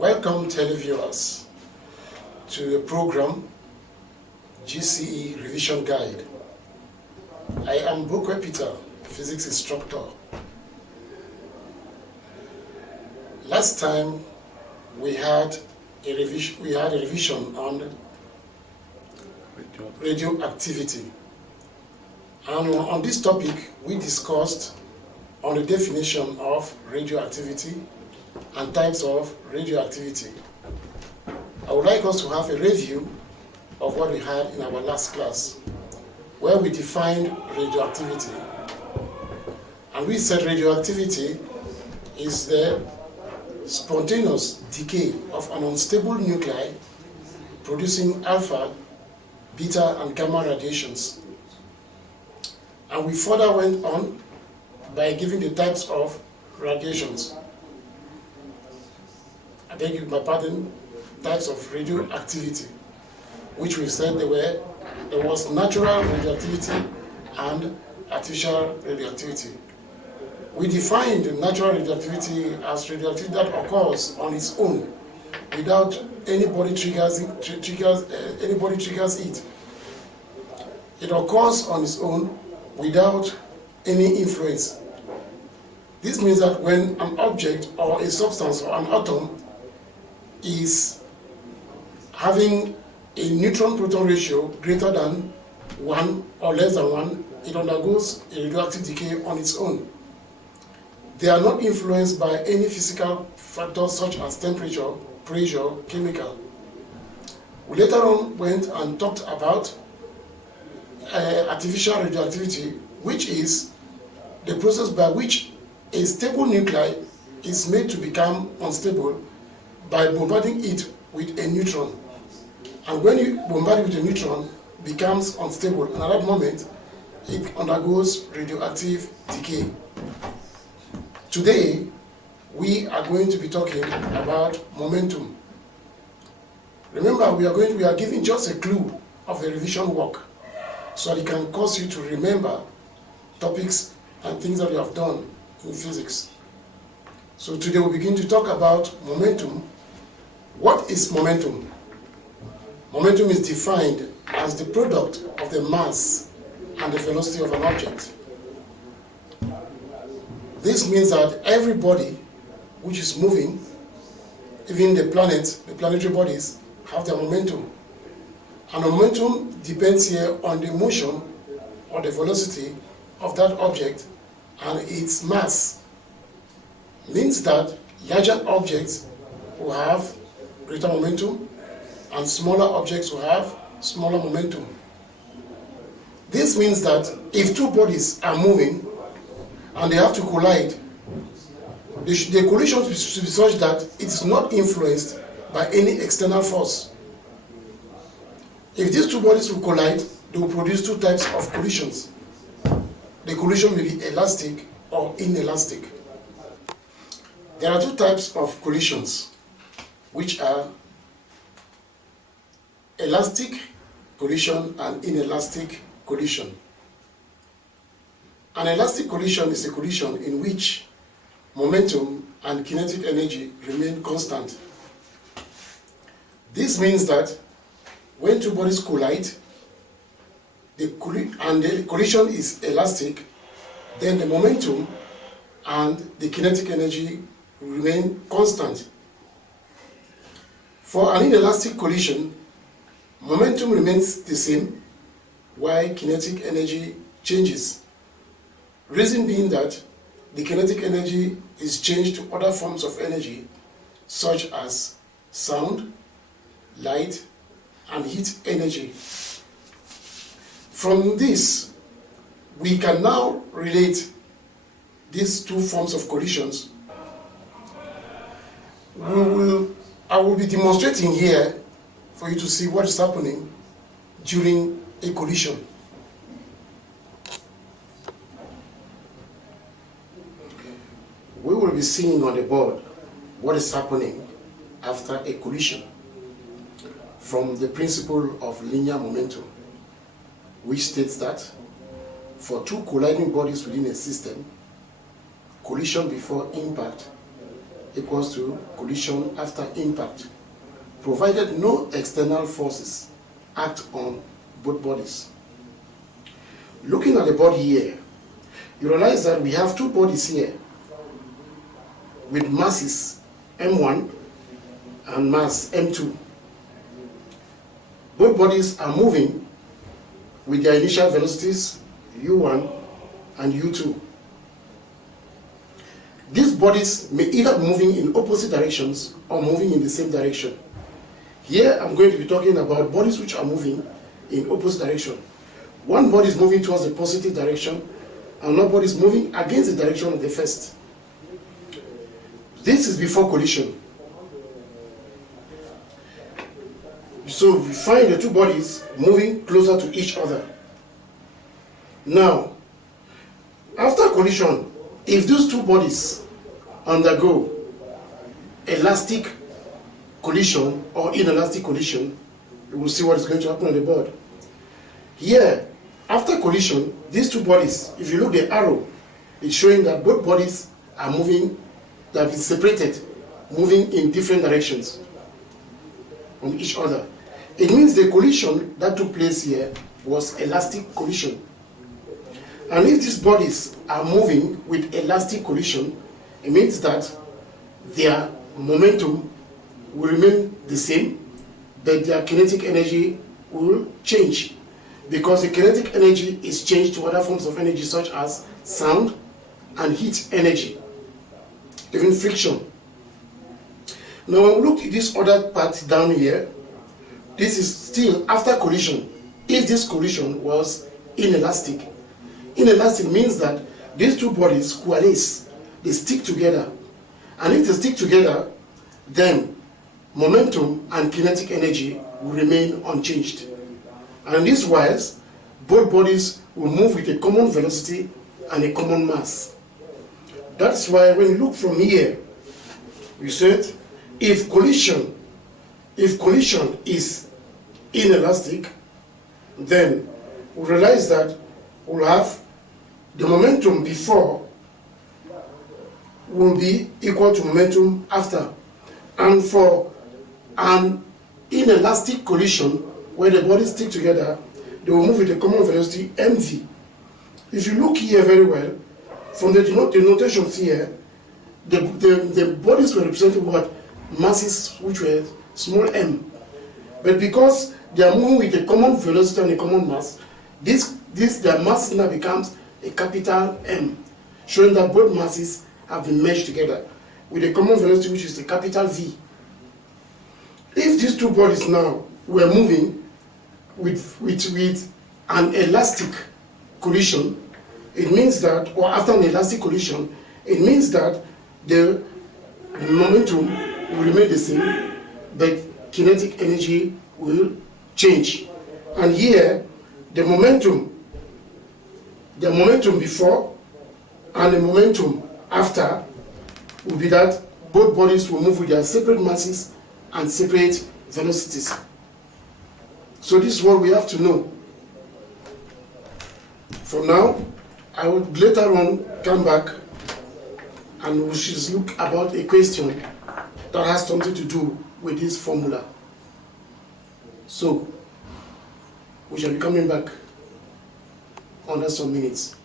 Welcome, televiewers, to the program GCE Revision Guide. I am Bokwe Peter, physics instructor. Last time we had a revision on radioactivity. And on this topic, we discussed on the definition of radioactivity and types of radioactivity. I would like us to have a review of what we had in our last class, where we defined radioactivity. And we said radioactivity is the spontaneous decay of an unstable nuclei producing alpha, beta, and gamma radiations. And we further went on by giving the types of radiations. I beg you my pardon, types of radioactivity, which we said there was natural radioactivity and artificial radioactivity. We defined natural radioactivity as radioactivity that occurs on its own without anybody triggers it. It occurs on its own without any influence. This means that when an object or a substance or an atom is having a neutron-proton ratio greater than 1 or less than 1, it undergoes a radioactive decay on its own. They are not influenced by any physical factors such as temperature, pressure, chemical. We later on went and talked about artificial radioactivity, which is the process by which a stable nuclei is made to become unstable by bombarding it with a neutron. And when you bombard it with a neutron, it becomes unstable, and at that moment, it undergoes radioactive decay. Today, we are going to be talking about momentum. Remember, we are giving just a clue of the revision work, so that it can cause you to remember topics and things that you have done in physics. So today we begin to talk about momentum. What is momentum? Momentum is defined as the product of the mass and the velocity of an object. This means that every body which is moving, even the planets, the planetary bodies, have their momentum. And momentum depends here on the motion or the velocity of that object and its mass. Means that larger objects will have greater momentum and smaller objects will have smaller momentum. This means that if two bodies are moving and they have to collide, the collision should be such that it is not influenced by any external force. If these two bodies will collide, they will produce two types of collisions. The collision may be elastic or inelastic. There are two types of collisions, which are elastic collision and inelastic collision. An elastic collision is a collision in which momentum and kinetic energy remain constant. This means that when two bodies collide, the collision is elastic, then the momentum and the kinetic energy remain constant. For an inelastic collision, momentum remains the same while kinetic energy changes. Reason being that the kinetic energy is changed to other forms of energy such as sound, light, and heat energy. From this, we can now relate these two forms of collisions. I will be demonstrating here for you to see what is happening during a collision. We will be seeing on the board what is happening after a collision from the principle of linear momentum, which states that for two colliding bodies within a system, collision before impact equals to collision after impact, provided no external forces act on both bodies. Looking at the body here, you realize that we have two bodies here with masses m1 and mass m2. Both bodies are moving with their initial velocities u1 and u2. These bodies may either be moving in opposite directions or moving in the same direction. Here I'm going to be talking about bodies which are moving in opposite direction. One body is moving towards the positive direction, and another body is moving against the direction of the first. This is before collision. So we find the two bodies moving closer to each other. Now, after collision, if those two bodies undergo elastic collision or inelastic collision, you will see what is going to happen on the board. Here, after collision, these two bodies, if you look at the arrow, it's showing that both bodies are moving, they have been separated, moving in different directions from each other. It means the collision that took place here was elastic collision. And if these bodies are moving with elastic collision, it means that their momentum will remain the same, but their kinetic energy will change, because the kinetic energy is changed to other forms of energy such as sound and heat energy, even friction. Now when we look at this other part down here, this is still after collision. If this collision was inelastic, inelastic means that these two bodies coalesce, they stick together. And if they stick together, then momentum and kinetic energy will remain unchanged. And this wise, both bodies will move with a common velocity and a common mass. That's why when you look from here, we said if collision is inelastic, then we realize that we'll have the momentum before will be equal to momentum after. And for an inelastic collision where the bodies stick together, they will move with a common velocity mv. If you look here very well, from the notations here, the bodies were represented what? Masses which were small m. But because they are moving with a common velocity and a common mass, their mass now becomes a capital M, showing that both masses have been merged together with a common velocity which is a capital V. If these two bodies now were moving with an elastic collision, it means that, or after an elastic collision, it means that the momentum will remain the same, but kinetic energy will change. And here, the momentum before and the momentum after will be that both bodies will move with their separate masses and separate velocities. So this is what we have to know. For now, I will later on come back and we should look about a question that has something to do with this formula. So, we shall be coming back under some minutes.